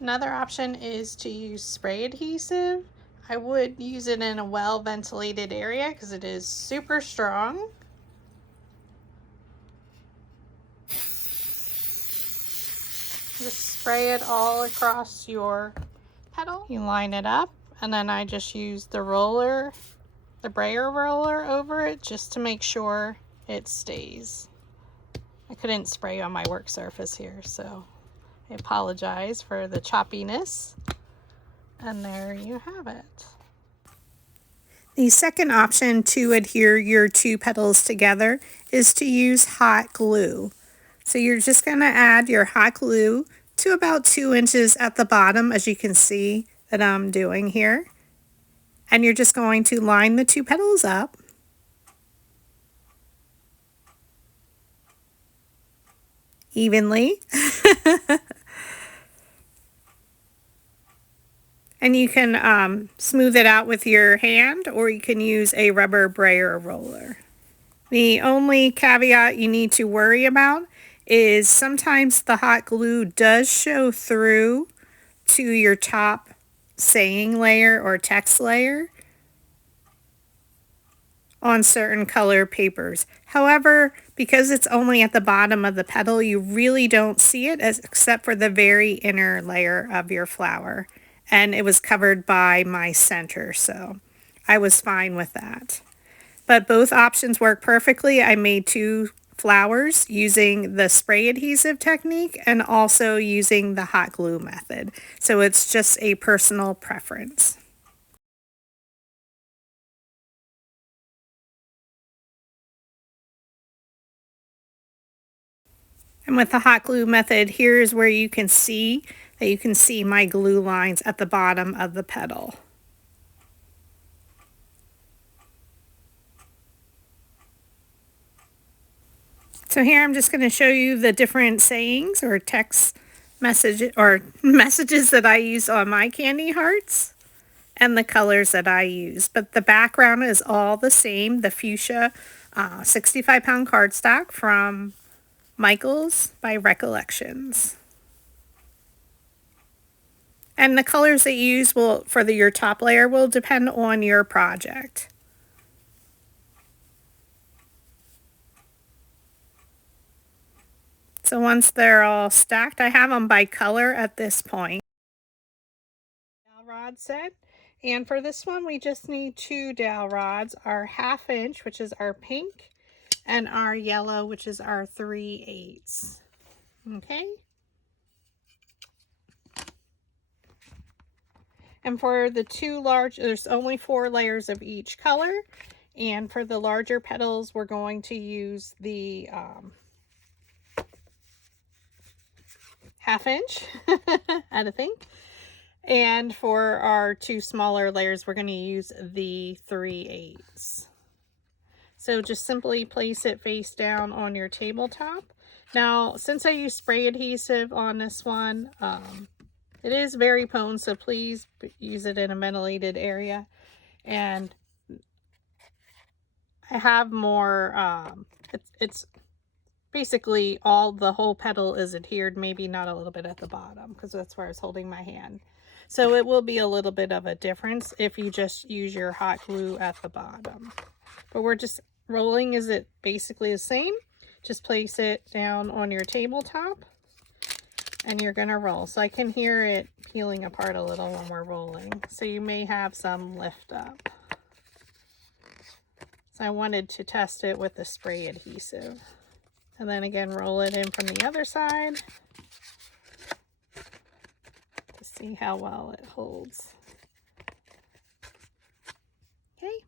Another option is to use spray adhesive. I would use it in a well ventilated area because it is super strong. Just spray it all across your petal. You line it up, and then I just use the roller, the brayer roller over it just to make sure it stays. I couldn't spray on my work surface here, so I apologize for the choppiness. And there you have it. The second option to adhere your two petals together is to use hot glue. So you're just going to add your hot glue to about 2 inches at the bottom, as you can see that I'm doing here. And you're just going to line the two petals up. Evenly. And you can smooth it out with your hand, or you can use a rubber brayer roller. The only caveat you need to worry about is sometimes the hot glue does show through to your top saying layer or text layer on certain color papers. However, because it's only at the bottom of the petal, you really don't see it except for the very inner layer of your flower. And it was covered by my center, so I was fine with that. But both options work perfectly. I made 2 flowers using the spray adhesive technique and also using the hot glue method. So it's just a personal preference. And with the hot glue method, here's where you can see my glue lines at the bottom of the petal. So here I'm just going to show you the different sayings or text messages that I use on my candy hearts and the colors that I use. But the background is all the same, the fuchsia 65-pound cardstock from Michaels by Recollections. And the colors that you use for your top layer will depend on your project. So once they're all stacked, I have them by color at this point. Dowel rod set. And for this one, we just need 2 dowel rods, our 1/2 inch, which is our pink, and our yellow, which is our 3/8. Okay. And for the 2 large, there's only 4 layers of each color. And for the larger petals, we're going to use the 1/2 inch, I think. And for our 2 smaller layers, we're going to use the 3/8. So just simply place it face down on your tabletop. Now, since I use spray adhesive on this one, it is very potent, so please use it in a ventilated area. And I have more, it's basically the whole petal is adhered, maybe not a little bit at the bottom, because that's where I was holding my hand. So it will be a little bit of a difference if you just use your hot glue at the bottom. But we're just rolling, is it basically the same? Just place it down on your tabletop and you're gonna roll. So I can hear it peeling apart a little when we're rolling. So you may have some lift up. So I wanted to test it with the spray adhesive. And then again, roll it in from the other side to see how well it holds. Okay.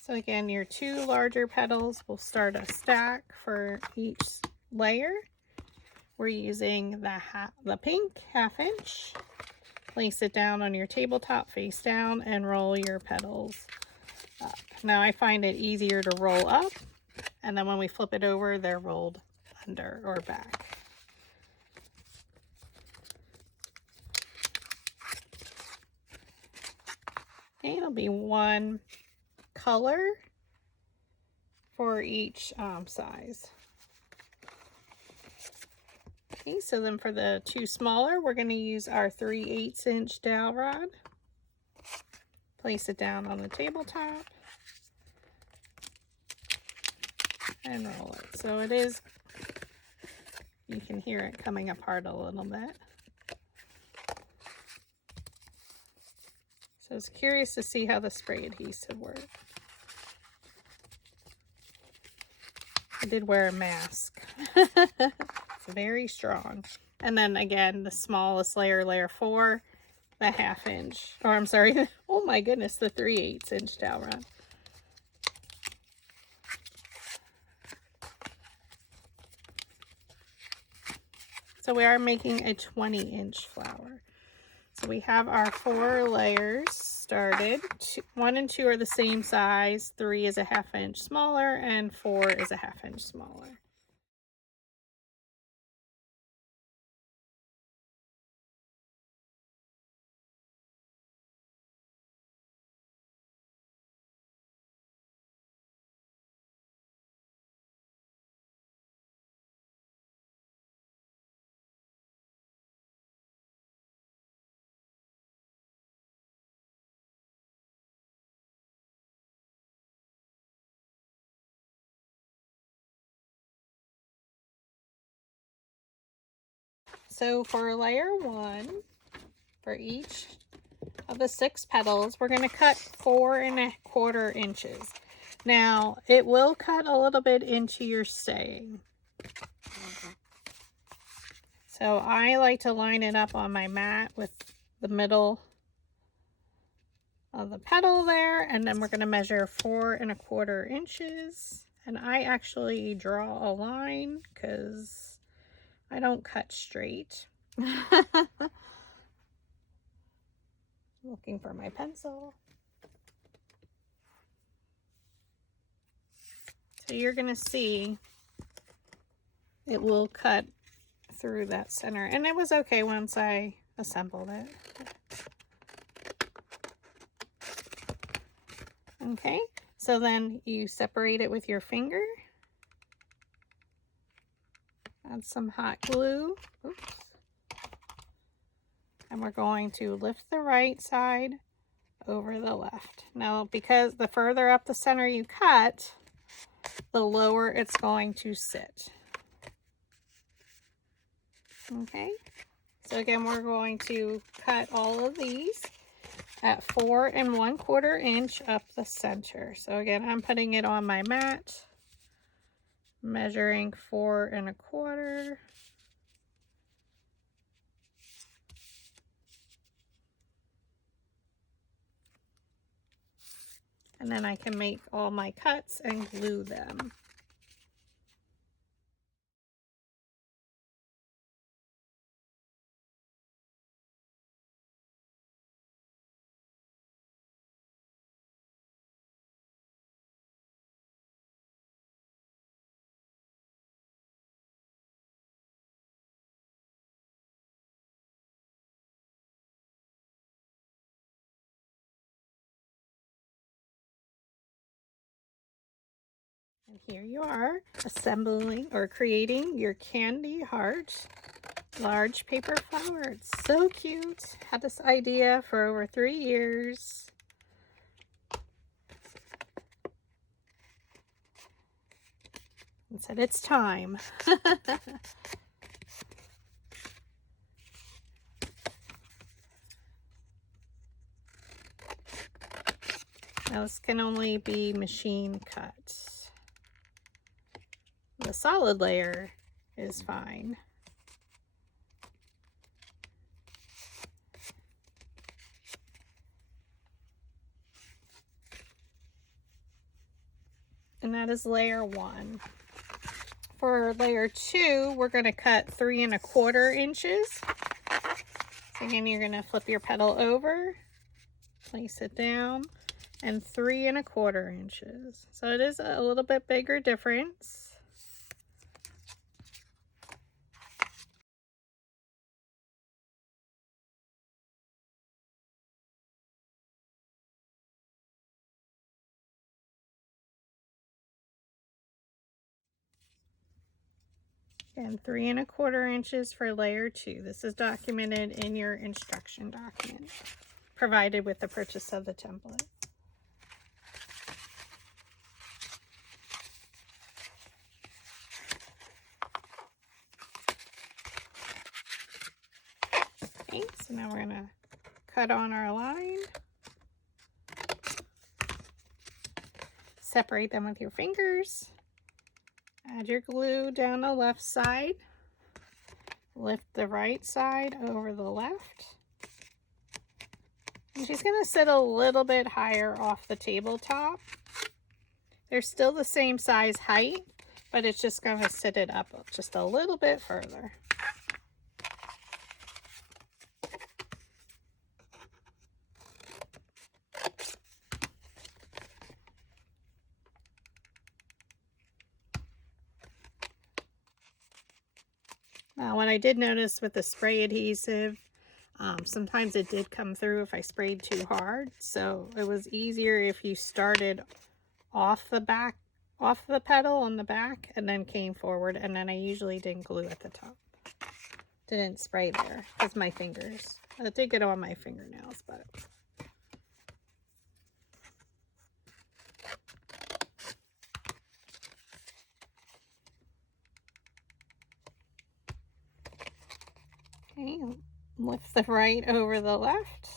So again, your 2 larger petals will start a stack for each layer. We're using the pink 1/2 inch. Place it down on your tabletop face down and roll your petals up. Now I find it easier to roll up, and then when we flip it over, they're rolled under or back. Okay, it'll be 1 color for each size. Okay, so then for the two smaller, we're going to use our 3/8" dowel rod. Place it down on the tabletop and roll it. So it is, you can hear it coming apart a little bit. So I was curious to see how the spray adhesive worked. I did wear a mask. It's very strong. And then again, the smallest layer, layer 4, the 1/2 inch, or I'm sorry, oh my goodness, the 3/8" dowel rod. So we are making a 20" flower. So we have our 4 layers started. 1 and 2 are the same size, 3 is a 1/2 inch smaller, and 4 is a 1/2 inch smaller. So for layer 1, for each of the 6 petals, we're going to cut 4 1/4 inches. Now, it will cut a little bit into your staying. So I like to line it up on my mat with the middle of the petal there, and then we're going to measure 4 1/4 inches. And I actually draw a line because I don't cut straight. Looking for my pencil. So you're going to see it will cut through that center, and it was okay once I assembled it. Okay, so then you separate it with your finger. Add some hot glue. Oops. And we're going to lift the right side over the left. Now, because the further up the center you cut, the lower it's going to sit. Okay, so again, we're going to cut all of these at 4 1/4 inch up the center. So again, I'm putting it on my mat, measuring 4 1/4. And then I can make all my cuts and glue them. And here you are, assembling or creating your candy heart large paper flower. It's so cute. Had this idea for over 3 years. And said it's time. Now this can only be machine cut. The solid layer is fine. And that is layer 1. For layer 2, we're going to cut 3 1/4 inches. So again, you're going to flip your petal over, place it down, and 3 1/4 inches. So it is a little bit bigger difference. And 3 1/4 inches for layer 2. This is documented in your instruction document provided with the purchase of the template. Okay, so now we're going to cut on our line. Separate them with your fingers. Add your glue down the left side. Lift the right side over the left. And she's going to sit a little bit higher off the tabletop. They're still the same size height, but it's just going to sit it up just a little bit further. Now, what I did notice with the spray adhesive, sometimes it did come through if I sprayed too hard. So it was easier if you started off the back, off the petal on the back, and then came forward. And then I usually didn't glue at the top. Didn't spray there with my fingers. I did get on my fingernails, but... Okay, lift the right over the left.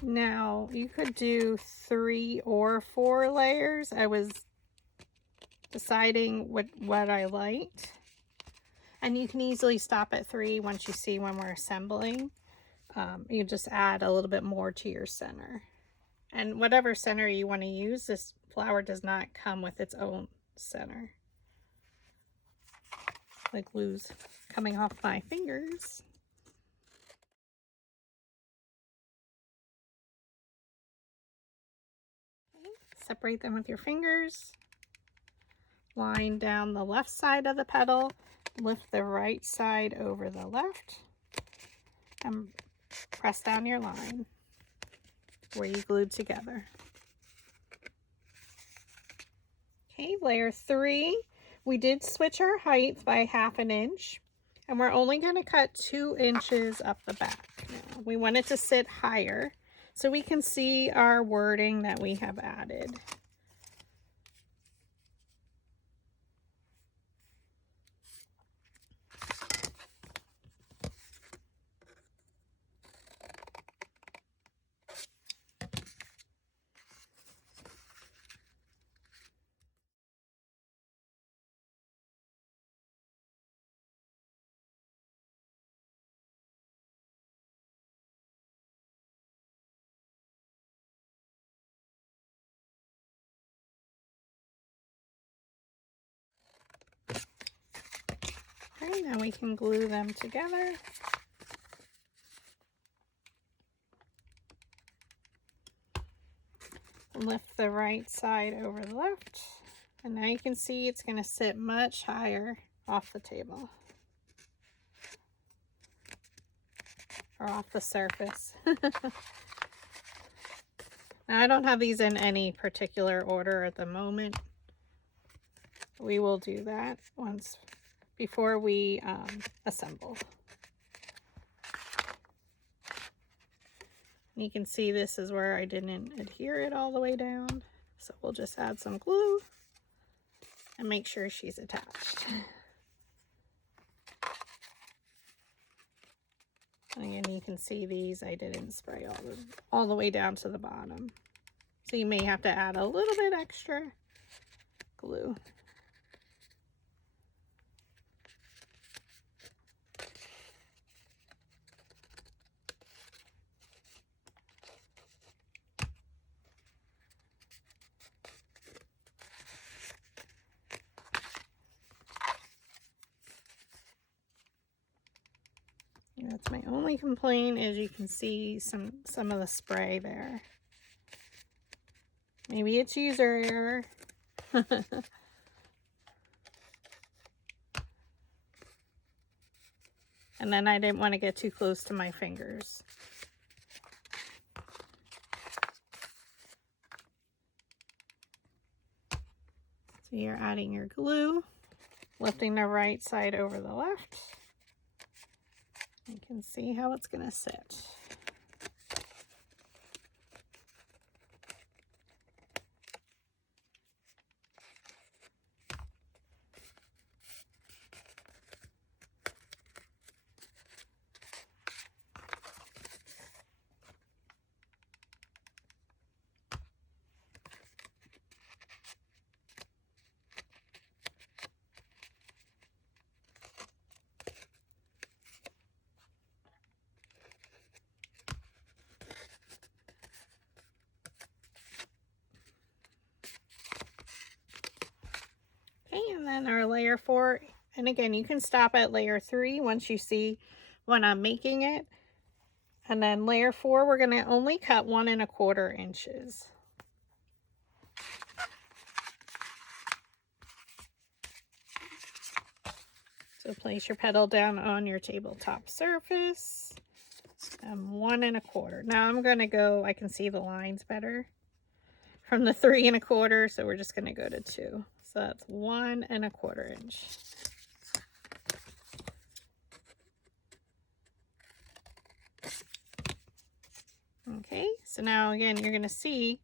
Now, you could do 3 or 4 layers. I was deciding what I liked. And you can easily stop at 3 once you see when we're assembling. You just add a little bit more to your center. And whatever center you want to use, this flower does not come with its own center. The glue's coming off my fingers. Okay, separate them with your fingers. Line down the left side of the petal. Lift the right side over the left. And press down your line where you glued together. Okay, layer 3, we did switch our height by 1/2 inch, and we're only going to cut 2 inches up the back. Now, we want it to sit higher so we can see our wording that we have added. Okay, now we can glue them together. Lift the right side over the left. And now you can see it's going to sit much higher off the table. Or off the surface. Now, I don't have these in any particular order at the moment. We will do that once before we assemble. You can see this is where I didn't adhere it all the way down. So we'll just add some glue and make sure she's attached. Again, you can see these, I didn't spray all the way down to the bottom. So you may have to add a little bit extra glue. That's my only complaint, is you can see some of the spray there. Maybe it's user error. And then I didn't want to get too close to my fingers. So you're adding your glue, lifting the right side over the left. You can see how it's going to sit. Okay, and then our layer 4, and again, you can stop at layer 3 once you see when I'm making it. And then layer 4, we're going to only cut 1 1/4 inches. So place your petal down on your tabletop surface. 1 1/4. Now I'm going to go, I can see the lines better from the 3 1/4, so we're just going to go to 2. So that's 1 1/4 inch. Okay, so now again, you're going to see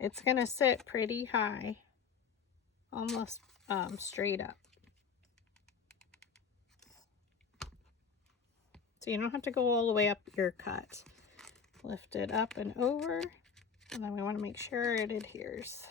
it's going to sit pretty high, almost straight up. So you don't have to go all the way up your cut. Lift it up and over, and then we want to make sure it adheres.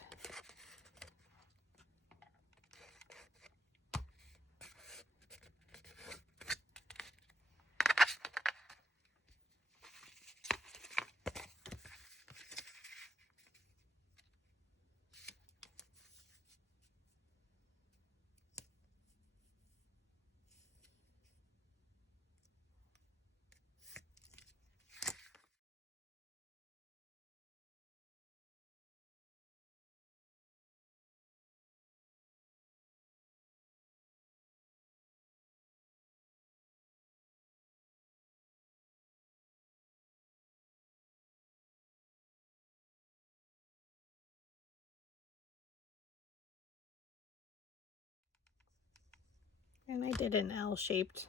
And I did an L shaped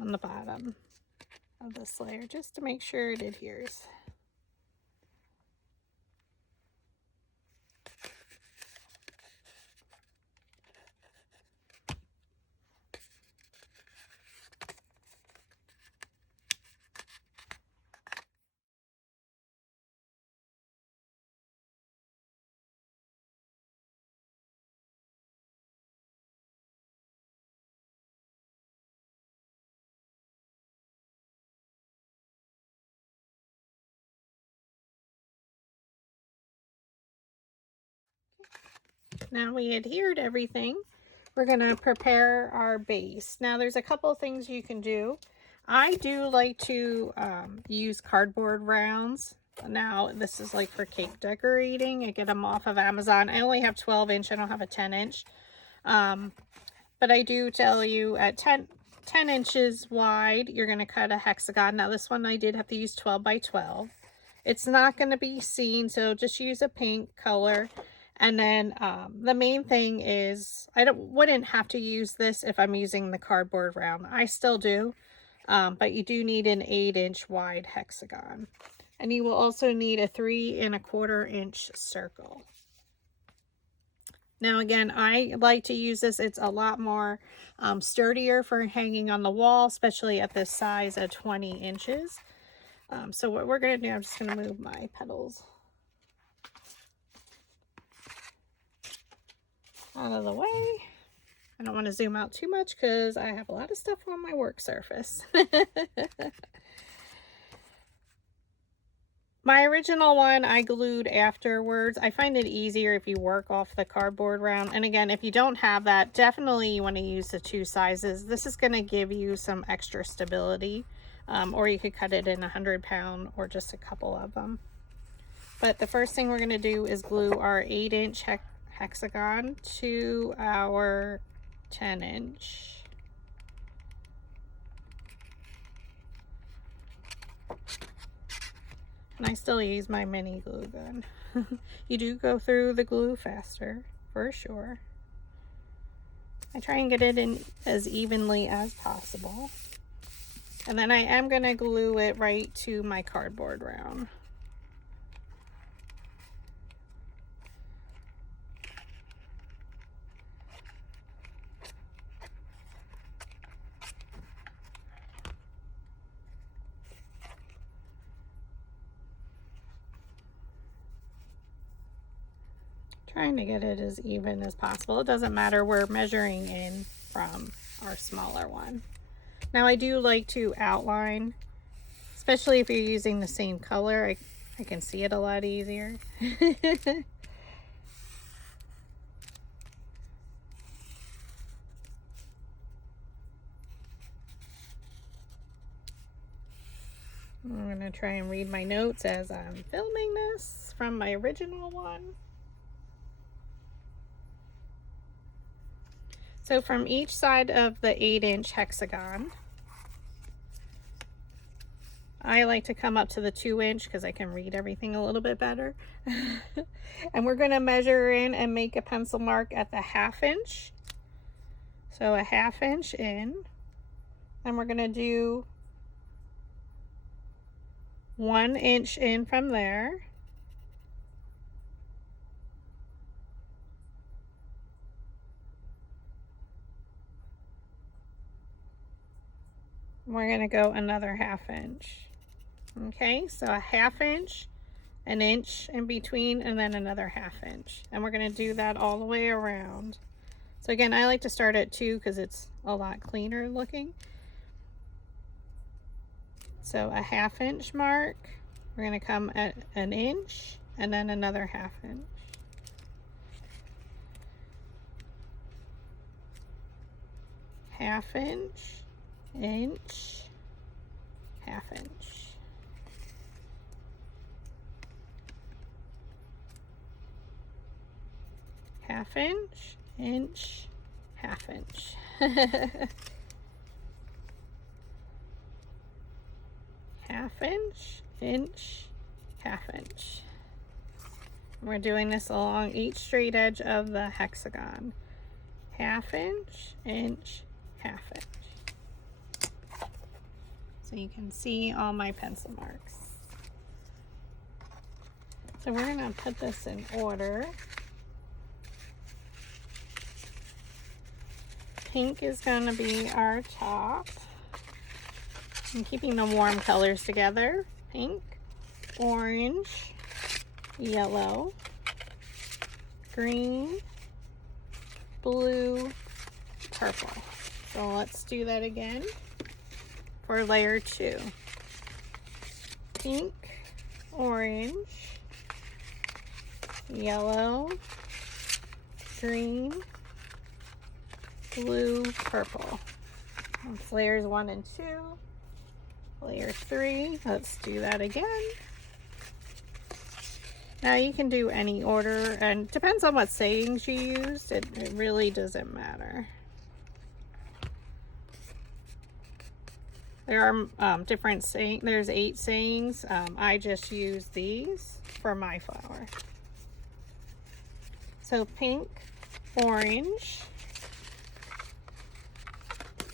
on the bottom of this layer just to make sure it adheres. Now we adhered everything. We're going to prepare our base. Now there's a couple things you can do. I do like to use cardboard rounds. Now this is like for cake decorating. I get them off of Amazon. I only have 12-inch. I don't have a 10-inch. But I do tell you at 10 inches wide, you're going to cut a hexagon. Now this one I did have to use 12 by 12. It's not going to be seen, so just use a pink color. And then the main thing is, I wouldn't have to use this if I'm using the cardboard round. I still do, but you do need an 8-inch wide hexagon. And you will also need a 3 1/4 inch circle. Now again, I like to use this. It's a lot more sturdier for hanging on the wall, especially at this size of 20 inches. So what we're going to do, I'm just going to move my petals out of the way. I don't want to zoom out too much because I have a lot of stuff on my work surface. My original one I glued afterwards. I find it easier if you work off the cardboard round. And again, if you don't have that, definitely you want to use the 2 sizes. This is going to give you some extra stability. Or you could cut it in 100-pound or just a couple of them. But the first thing we're going to do is glue our 8-inch hexagon to our 10-inch. And I still use my mini glue gun. You do go through the glue faster, for sure. I try and get it in as evenly as possible. And then I am going to glue it right to my cardboard round. Trying to get it as even as possible. It doesn't matter, we're measuring in from our smaller one. Now I do like to outline, especially if you're using the same color. I can see it a lot easier. I'm gonna try and read my notes as I'm filming this from my original one. So from each side of the 8-inch hexagon, I like to come up to the 2-inch because I can read everything a little bit better. And we're going to measure in and make a pencil mark at the 1/2 inch. So a 1/2 inch in. And we're going to do 1 inch in from there. We're going to go another 1/2 inch. Okay, so a 1/2 inch, an inch in between, and then another 1/2 inch. And we're going to do that all the way around. So again, I like to start at 2 because it's a lot cleaner looking. So a 1/2 inch mark, we're going to come at an inch, and then another 1/2 inch. Half inch, inch, 1/2 inch. Half inch, inch, 1/2 inch. Half inch, inch, 1/2 inch. We're doing this along each straight edge of the hexagon. 1/2 inch, inch, 1/2 inch. So you can see all my pencil marks. So we're going to put this in order. Pink is going to be our top. I'm keeping the warm colors together. Pink, orange, yellow, green, blue, purple. So let's do that again for layer 2. Pink, orange, yellow, green, blue, purple. That's layers 1 and 2. Layer 3, let's do that again. Now you can do any order, and depends on what sayings you used. It really doesn't matter. There are different sayings. There's 8 sayings. I just use these for my flower. So pink, orange,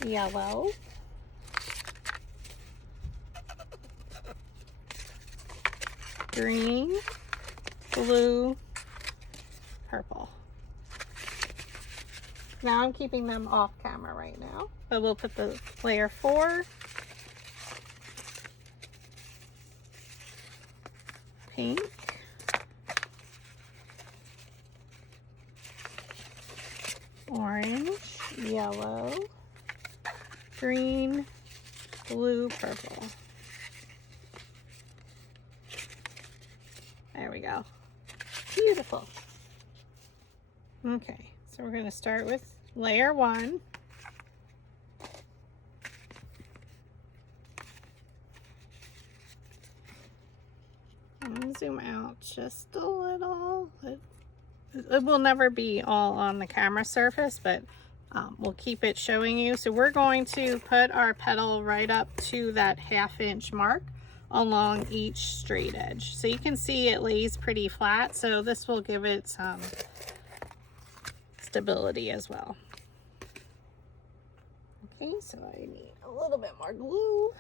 yellow, green, blue, purple. Now I'm keeping them off camera right now, but we'll put the layer 4. Pink, orange, yellow, green, blue, purple. There we go. Beautiful. Okay, so we're going to start with layer 1. I'm going to zoom out just a little. It will never be all on the camera surface, but we'll keep it showing you. So we're going to put our petal right up to that 1/2 inch mark along each straight edge. So you can see it lays pretty flat, so this will give it some stability as well. Okay, so I need a little bit more glue.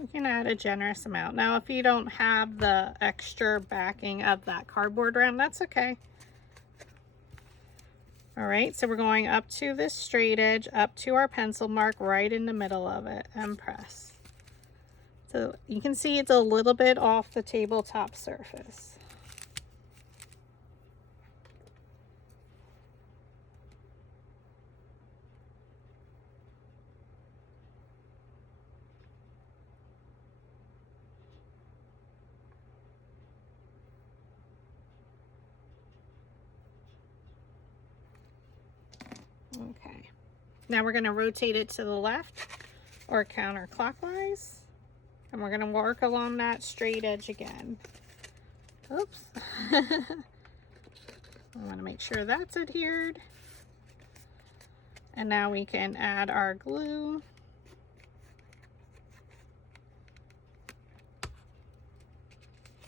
You can add a generous amount. Now, if you don't have the extra backing of that cardboard round, that's okay. All right, so we're going up to this straight edge, up to our pencil mark right in the middle of it, and press. So you can see it's a little bit off the tabletop surface. Okay, now we're going to rotate it to the left or counterclockwise, and we're going to work along that straight edge again. Oops. I want to make sure that's adhered. And now we can add our glue.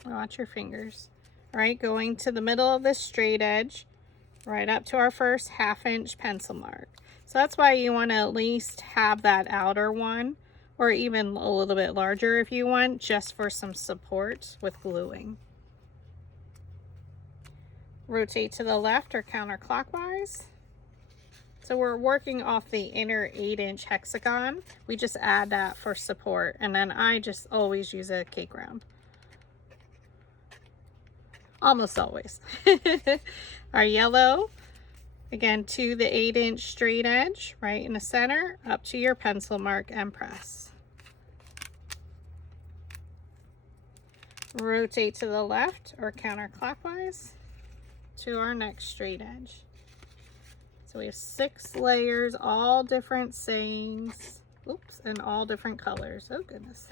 Watch your fingers. All right, going to the middle of this straight edge, right up to our first 1/2 inch pencil mark. So that's why you want to at least have that outer one, or even a little bit larger if you want, just for some support with gluing. Rotate to the left or counterclockwise. So we're working off the inner 8-inch hexagon. We just add that for support, and then I just always use a cake round. Almost always. Our yellow, again, to the 8-inch straight edge, right in the center, up to your pencil mark and press. Rotate to the left or counterclockwise to our next straight edge. So we have 6 layers, all different sayings. Oops, and all different colors. Oh goodness.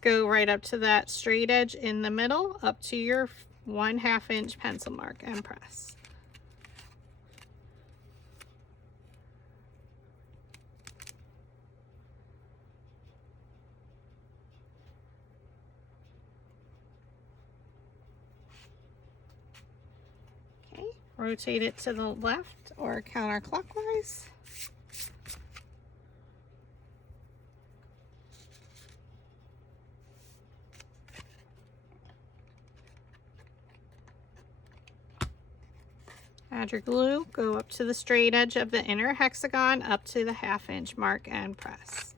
Go right up to that straight edge in the middle, up to your 1/2 inch pencil mark and press. Okay, rotate it to the left or counterclockwise. Add your glue, go up to the straight edge of the inner hexagon, up to the 1/2 inch mark and press.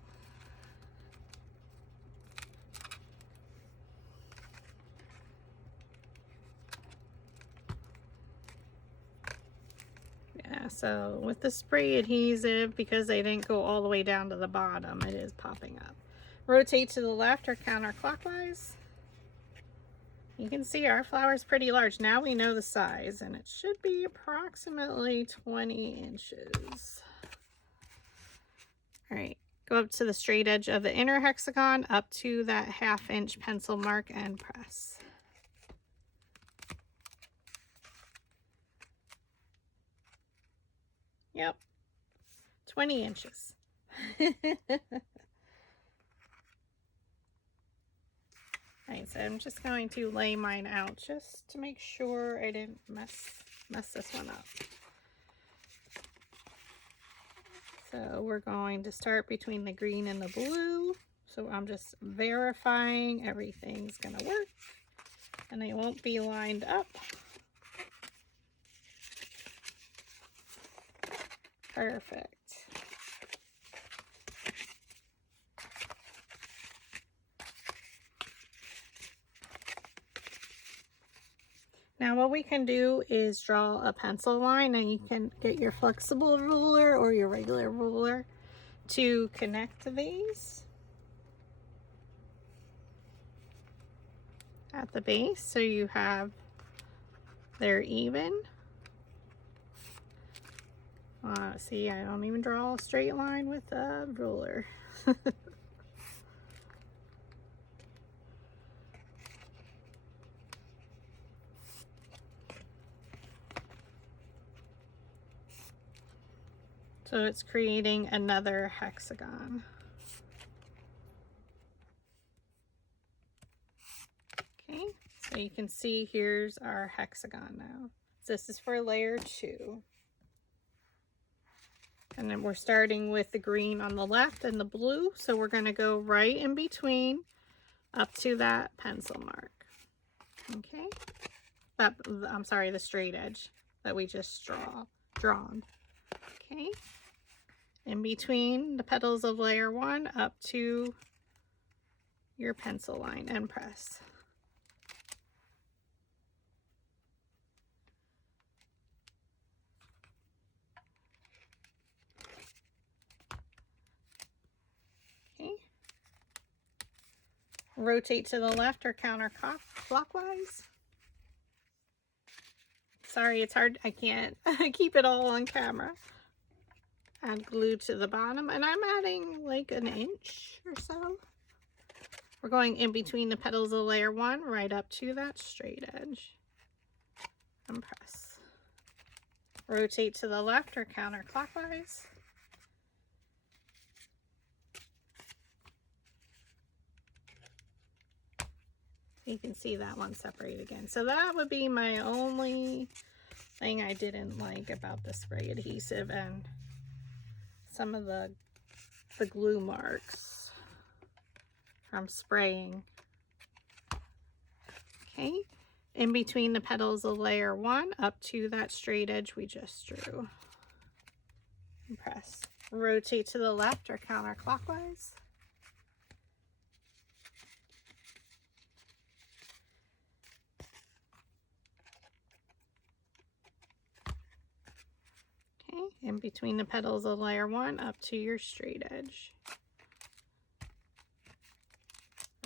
Yeah, so with the spray adhesive, because they didn't go all the way down to the bottom, it is popping up. Rotate to the left or counterclockwise. You can see our flower is pretty large. Now we know the size, and it should be approximately 20 inches. All right, go up to the straight edge of the inner hexagon, up to that 1/2 inch pencil mark and press. Yep, 20 inches. Alright, so I'm just going to lay mine out just to make sure I didn't mess this one up. So we're going to start between the green and the blue. So I'm just verifying everything's going to work and they won't be lined up. Perfect. Now what we can do is draw a pencil line, and you can get your flexible ruler or your regular ruler to connect these at the base so you have they're even. See, I don't even draw a straight line with a ruler. So it's creating another hexagon. Okay, so you can see here's our hexagon now. So this is for layer 2. And then we're starting with the green on the left and the blue. So we're going to go right in between up to that pencil mark. Okay. I'm sorry, the straight edge that we just drawn. Okay. In between the petals of layer 1 up to your pencil line and press. Okay. Rotate to the left or counterclockwise. Sorry, it's hard. I can't keep it all on camera. Add glue to the bottom, and I'm adding like an inch or so. We're going in between the petals of layer 1 right up to that straight edge. And press. Rotate to the left or counterclockwise. You can see that one separate again. So that would be my only thing I didn't like about the spray adhesive and some of the glue marks from spraying. Okay, in between the petals of layer 1 up to that straight edge we just drew. And press. Rotate to the left or counterclockwise. Okay, in between the petals of layer 1 up to your straight edge.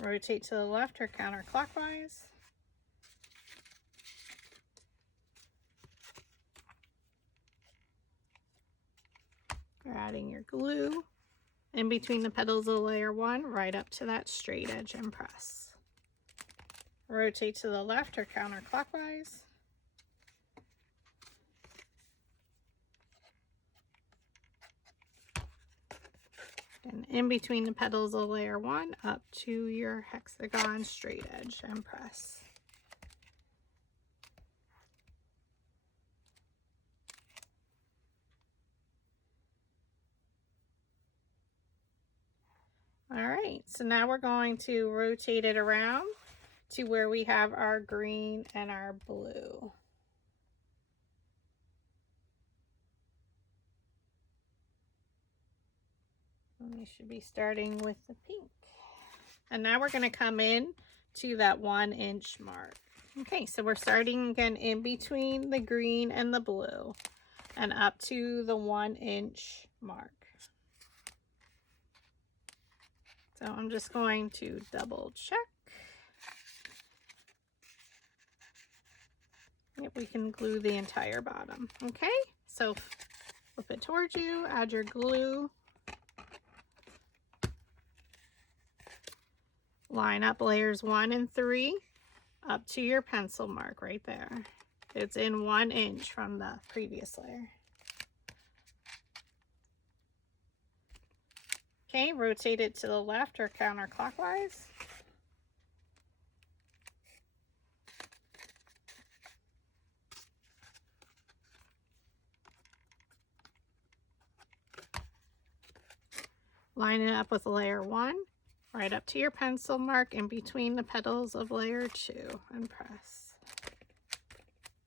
Rotate to the left or counterclockwise. You're adding your glue in between the petals of layer 1 right up to that straight edge and press. Rotate to the left or counterclockwise. And in between the petals of layer 1 up to your hexagon straight edge and press. All right, so now we're going to rotate it around to where we have our green and our blue. And we should be starting with the pink. And now we're going to come in to that 1 inch mark. Okay, so we're starting again in between the green and the blue and up to the 1 inch mark. So I'm just going to double check. Yep, we can glue the entire bottom. Okay, so flip it towards you, add your glue. Line up layers 1 and 3 up to your pencil mark right there. It's in 1 inch from the previous layer. Okay, rotate it to the left or counterclockwise. Line it up with layer 1, right up to your pencil mark in between the petals of layer 2 and press.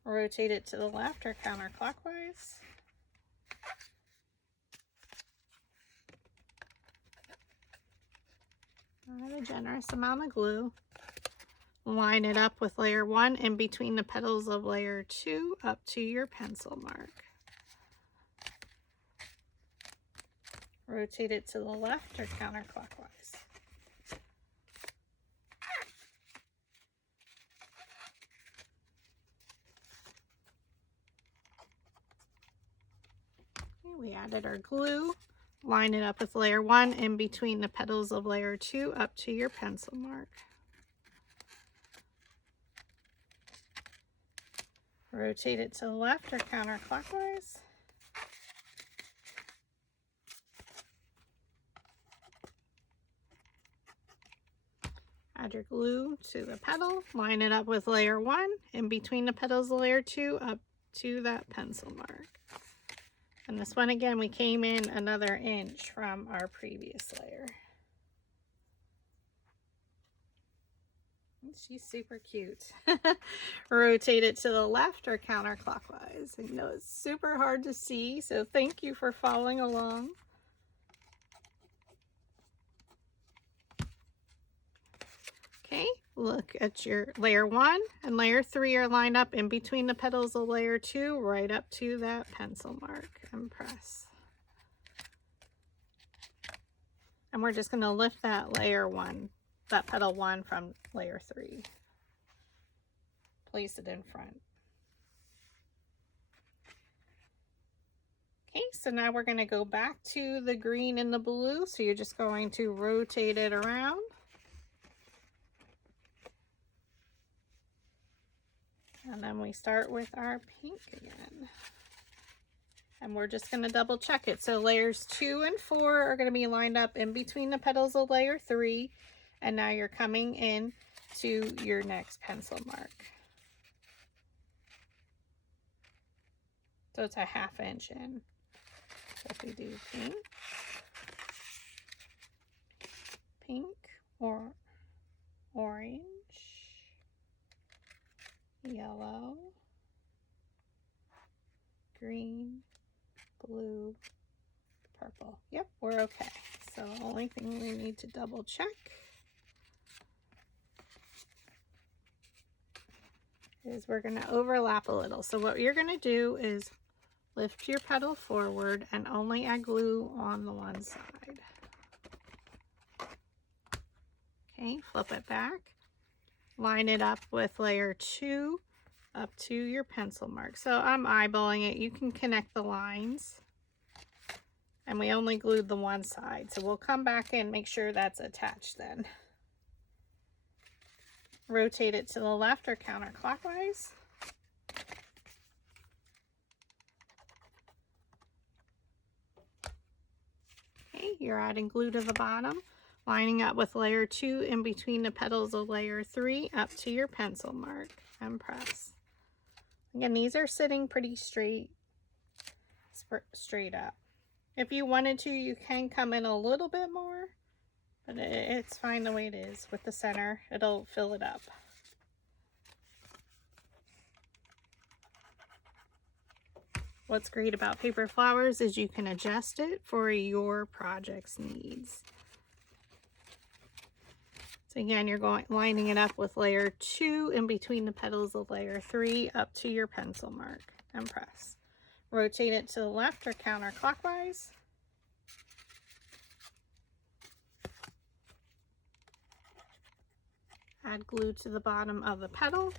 Rotate it to the left or counterclockwise. Add a generous amount of glue. Line it up with layer 1 in between the petals of layer 2 up to your pencil mark. Rotate it to the left or counterclockwise. Okay, we added our glue. Line it up with layer 1 in between the petals of layer 2 up to your pencil mark. Rotate it to the left or counterclockwise. your glue to the petal, line it up with layer 1, in between the petals of layer 2 up to that pencil mark. And this one again, we came in another inch from our previous layer. She's super cute. Rotate it to the left or counterclockwise. I know it's super hard to see, so thank you for following along. Okay, look at your layer 1 and layer 3 are lined up in between the petals of layer 2, right up to that pencil mark, and press. And we're just going to lift that layer 1, that petal 1 from layer 3. Place it in front. Okay, so now we're going to go back to the green and the blue. So you're just going to rotate it around. And then we start with our pink again. And we're just going to double check it. So layers 2 and 4 are going to be lined up in between the petals of layer 3. And now you're coming in to your next pencil mark. So it's a 1/2 inch in. So if we do pink, pink, or orange, yellow, green, blue, purple. Yep, we're okay. So the only thing we need to double check is we're going to overlap a little. So what you're going to do is lift your petal forward and only add glue on the one side. Okay, flip it back. Line it up with layer 2 up to your pencil mark. So I'm eyeballing it. You can connect the lines. And we only glued the one side. So we'll come back and make sure that's attached then. Rotate it to the left or counterclockwise. Okay, you're adding glue to the bottom, lining up with layer 2 in between the petals of layer 3 up to your pencil mark, and press. Again, these are sitting pretty straight up. If you wanted to, you can come in a little bit more, but it's fine the way it is. With the center, it'll fill it up. What's great about paper flowers is you can adjust it for your project's needs. So again, you're lining it up with layer 2 in between the petals of layer 3 up to your pencil mark, and press. Rotate it to the left or counterclockwise. Add glue to the bottom of the petal.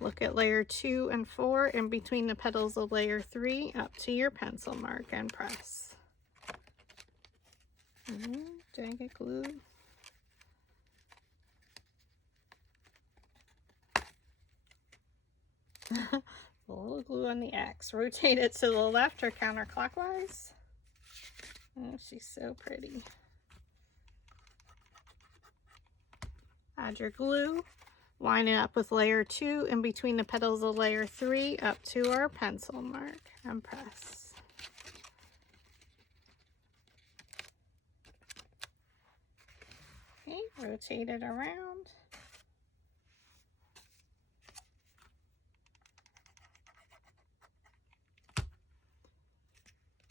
Look at layer 2 and 4 in between the petals of layer 3 up to your pencil mark, and press. Did I get glue? A little glue on the X. Rotate it to the left or counterclockwise. Oh, she's so pretty. Add your glue. Line it up with layer 2 in between the petals of layer 3 up to our pencil mark, and press. Okay, rotate it around.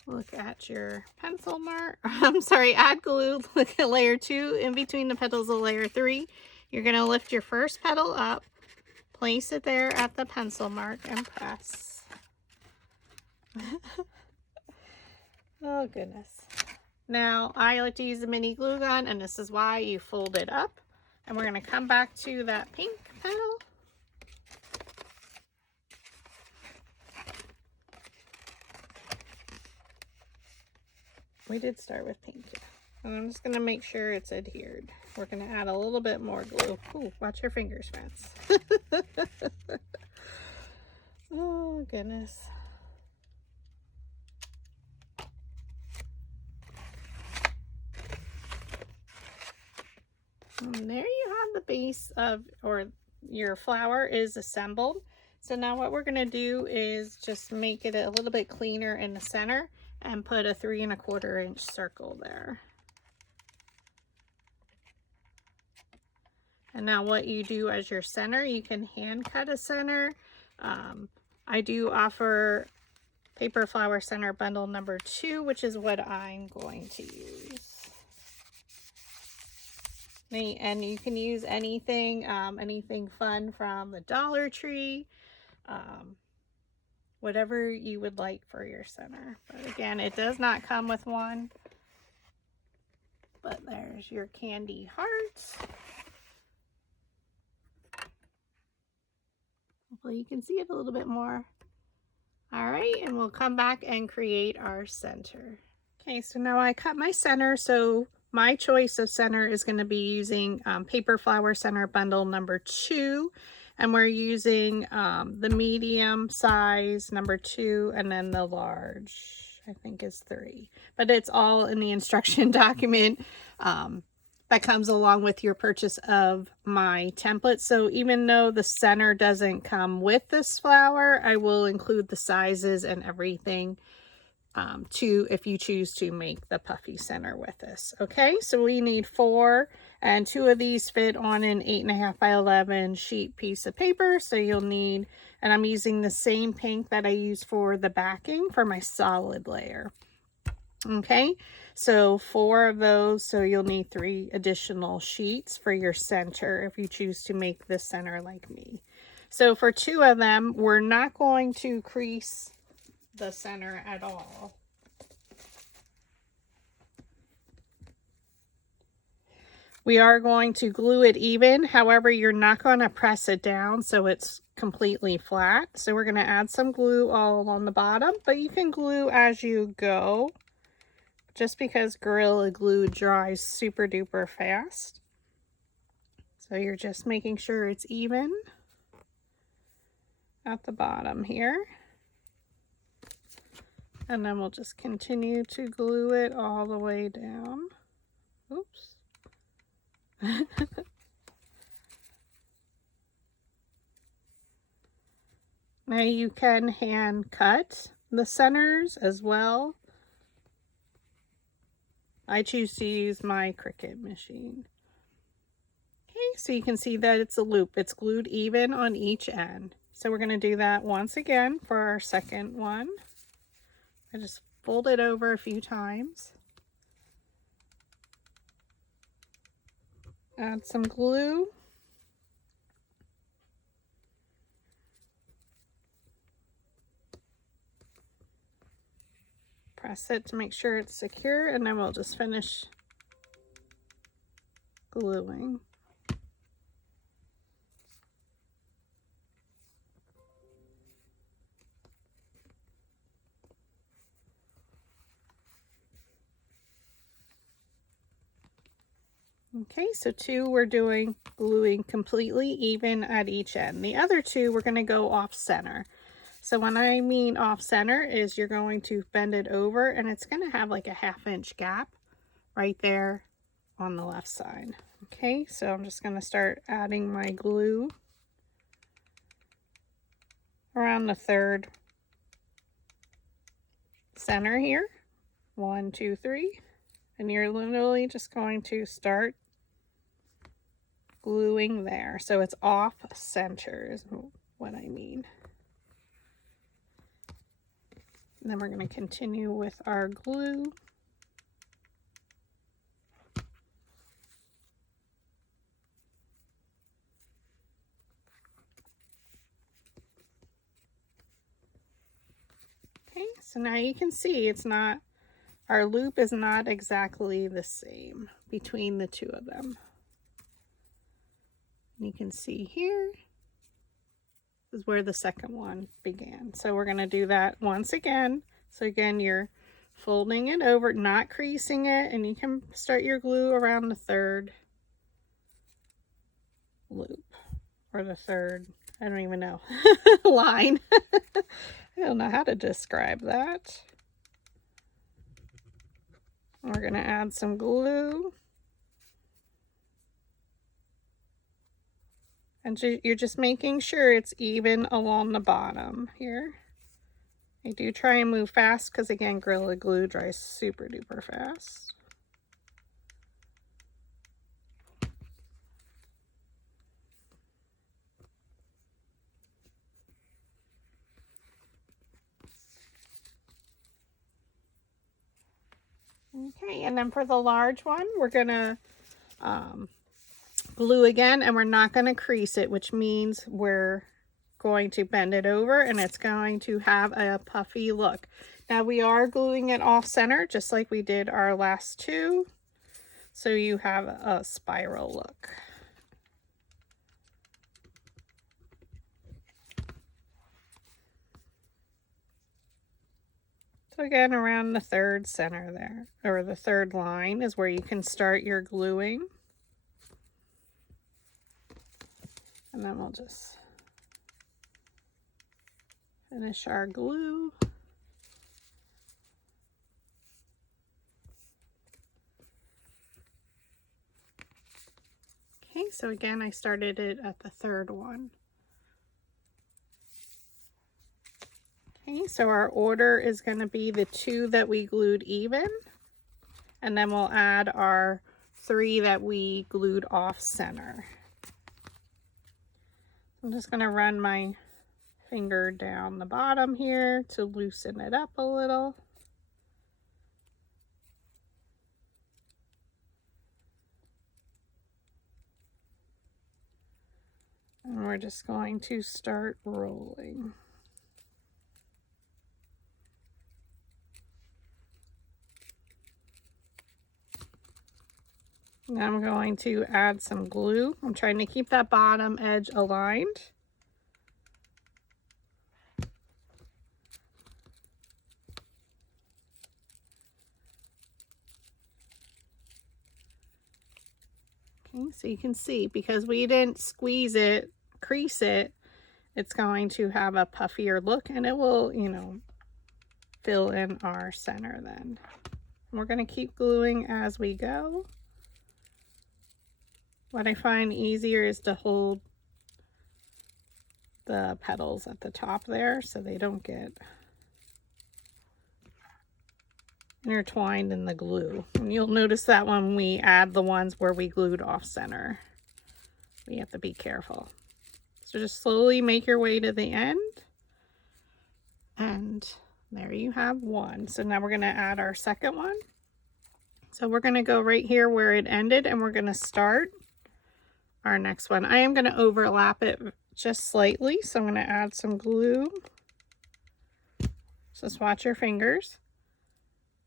Look at your pencil mark. I'm sorry, add glue. Look at layer 2 in between the petals of layer 3. You're going to lift your first petal up, place it there at the pencil mark, and press. Oh goodness. Now I like to use a mini glue gun, and this is why you fold it up. And we're going to come back to that pink petal. We did start with pink. And I'm just going to make sure it's adhered. We're going to add a little bit more glue. Ooh, watch your fingers, friends. Oh, goodness. And there you have the base of, or your flower is assembled. So now what we're going to do is just make it a little bit cleaner in the center and put a 3 1/4 inch circle there. And now what you do as your center, you can hand cut a center. I do offer Paper Flower Center Bundle number 2, which is what I'm going to use. And you can use anything, anything fun from the Dollar Tree, whatever you would like for your center. But again, it does not come with one. But there's your candy hearts. Hopefully you can see it a little bit more. All right, and we'll come back and create our center. Okay, so now I cut my center, so my choice of center is going to be using Paper Flower Center Bundle number 2, and we're using the medium size number 2, and then the large, I think is 3. But it's all in the instruction document that comes along with your purchase of my template. So even though the center doesn't come with this flower, I will include the sizes and everything if you choose to make the puffy center with this. Okay, so we need 4, and 2 of these fit on an 8.5 by 11 sheet piece of paper. So you'll need, and I'm using the same pink that I use for the backing for my solid layer. Okay, so 4 of those, so you'll need 3 additional sheets for your center if you choose to make this center like me. So for 2 of them, we're not going to crease the center at all. We are going to glue it even, however, you're not going to press it down so it's completely flat. So we're going to add some glue all along the bottom, but you can glue as you go, just because Gorilla Glue dries super duper fast. So you're just making sure it's even at the bottom here. And then we'll just continue to glue it all the way down. Oops. Now you can hand cut the centers as well. I choose to use my Cricut machine. Okay, so you can see that it's a loop. It's glued even on each end. So we're going to do that once again for our second one. I just fold it over a few times. Add some glue. Press it to make sure it's secure, and then we'll just finish gluing. Okay, so 2 we're doing gluing completely even at each end. The other 2 we're going to go off center. So when I mean off center is you're going to bend it over, and it's going to have like a 1/2 inch gap right there on the left side. Okay, so I'm just going to start adding my glue around the 3rd center here. 1, 2, 3. And you're literally just going to start gluing there. So it's off center is what I mean. And then we're going to continue with our glue. Okay, so now you can see it's not, our loop is not exactly the same between the 2 of them. You can see here is where the second one began. So we're going to do that once again. So again, you're folding it over, not creasing it, and you can start your glue around the 3rd loop, or the 3rd, I don't even know, line. I don't know how to describe that. We're going to add some glue. And you're just making sure it's even along the bottom here. I do try and move fast because, again, Gorilla Glue dries super duper fast. Okay, and then for the large one, we're gonna glue again, and we're not gonna crease it, which means we're going to bend it over and it's going to have a puffy look. Now we are gluing it off center just like we did our last two, so you have a spiral look. So again, around the third center there, or the third line, is where you can start your gluing. And then we'll just finish our glue. Okay, so again, I started it at the third one. Okay, so our order is going to be the 2 that we glued even, and then we'll add our 3 that we glued off center. I'm just going to run my finger down the bottom here to loosen it up a little. And we're just going to start rolling. Now I'm going to add some glue. I'm trying to keep that bottom edge aligned. Okay, so you can see, because we didn't squeeze it, crease it, it's going to have a puffier look, and it will, you know, fill in our center then. And we're going to keep gluing as we go. What I find easier is to hold the petals at the top there so they don't get intertwined in the glue. And you'll notice that when we add the ones where we glued off center, we have to be careful. So just slowly make your way to the end. And there you have one. So now we're going to add our second one. So we're going to go right here where it ended, and we're going to start our next one. I am going to overlap it just slightly, so I'm going to add some glue. Just watch your fingers.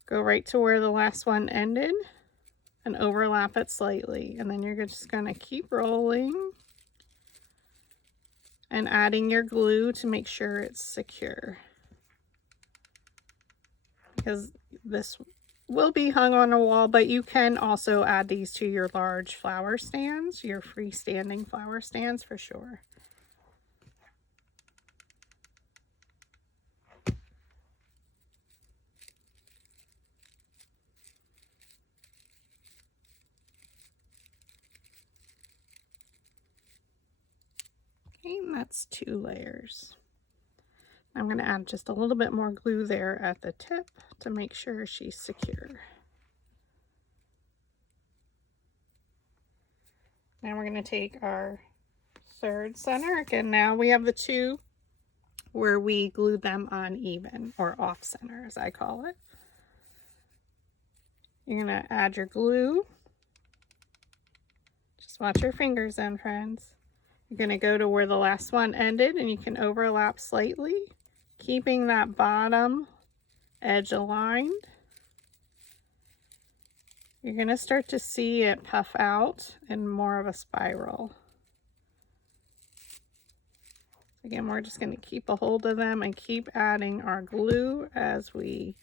Go right to where the last one ended and overlap it slightly, and then you're just going to keep rolling and adding your glue to make sure it's secure, because this will be hung on a wall, but you can also add these to your large flower stands, your freestanding flower stands for sure. Okay, and that's 2 layers. I'm going to add just a little bit more glue there at the tip to make sure she's secure. Now we're going to take our third center. Again, now we have the 2 where we glued them on even, or off center as I call it. You're going to add your glue. Just watch your fingers then, friends. You're going to go to where the last one ended, and you can overlap slightly, keeping that bottom edge aligned. You're going to start to see it puff out in more of a spiral. Again, we're just going to keep a hold of them and keep adding our glue as we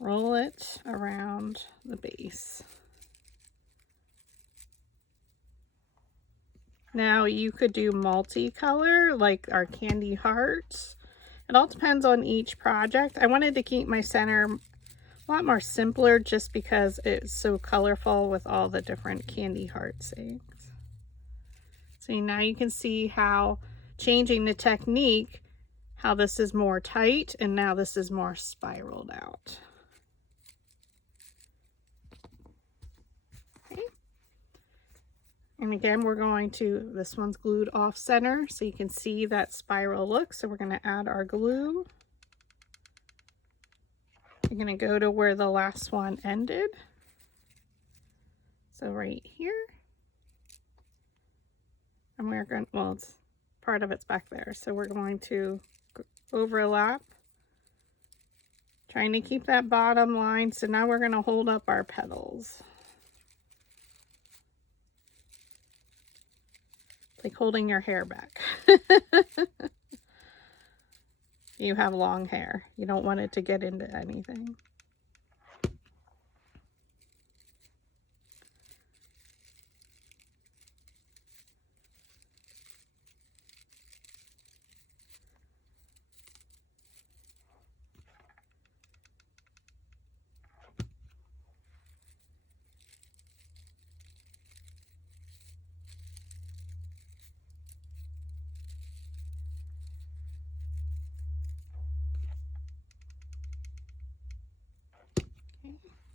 roll it around the base. Now you could do multicolor like our candy hearts. It all depends on each project. I wanted to keep my center a lot more simpler just because it's so colorful with all the different candy heart sayings. So So now you can see how changing the technique, how this is more tight and now this is more spiraled out. Okay. And again, we're going to, this one's glued off center so you can see that spiral look. So we're going to add our glue. You're going to go to where the last one ended. So right here. And we're going, well, it's part of it's back there. So we're going to overlap, trying to keep that bottom line. So now we're going to hold up our petals. It's like holding your hair back. You have long hair. You don't want it to get into anything.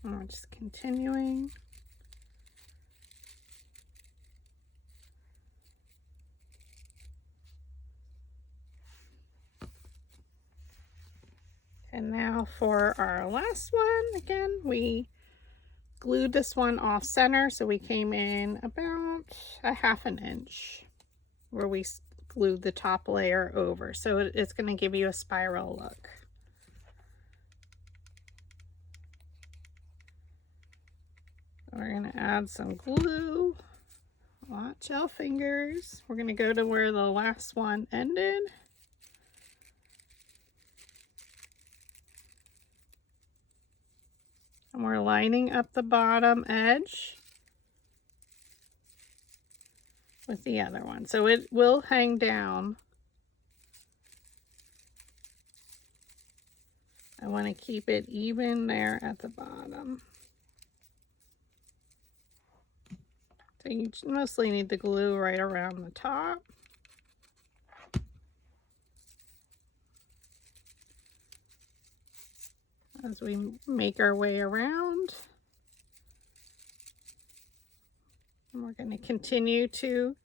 And we're just continuing. And now for our last one, again, we glued this one off center, so we came in about a ½ inch where we glued the top layer over. So it's going to give you a spiral look. We're going to add some glue. Watch your fingers. We're going to go to where the last one ended. And we're lining up the bottom edge with the other one. So it will hang down. I want to keep it even there at the bottom. So you mostly need the glue right around the top. As we make our way around. And we're going to continue to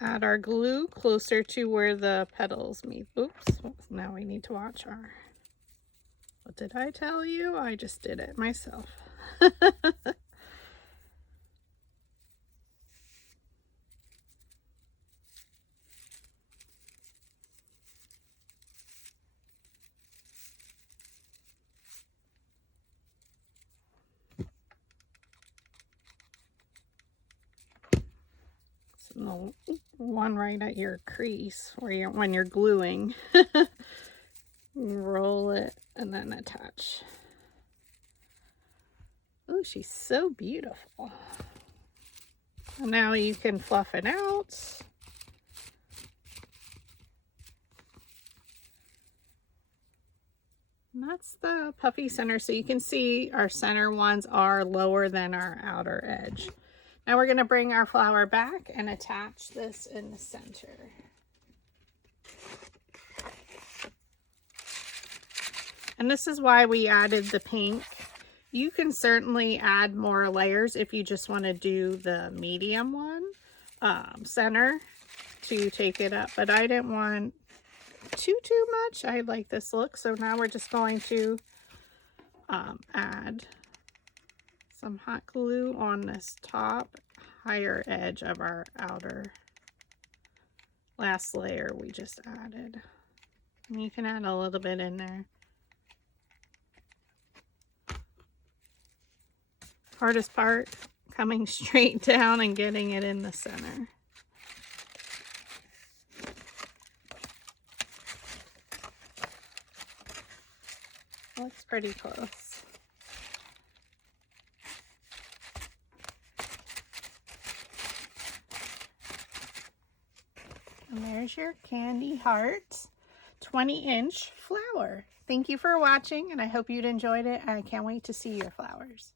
add our glue closer to where the petals meet. Oops, now we need to watch our... What did I tell you? I just did it myself. The one right at your crease where you're, when you're gluing. Roll it and then attach. Oh, she's so beautiful. And now you can fluff it out. And that's the puffy center. So you can see our center ones are lower than our outer edge. Now we're going to bring our flower back and attach this in the center. And this is why we added the pink. You can certainly add more layers if you just want to do the medium one, center, to take it up. But I didn't want too much. I like this look. So now we're just going to add some hot glue on this top higher edge of our outer last layer we just added. And you can add a little bit in there. Hardest part, coming straight down and getting it in the center. Looks pretty close. And there's your candy heart 20-inch flower. Thank you for watching, and I hope you'd enjoyed it. I can't wait to see your flowers.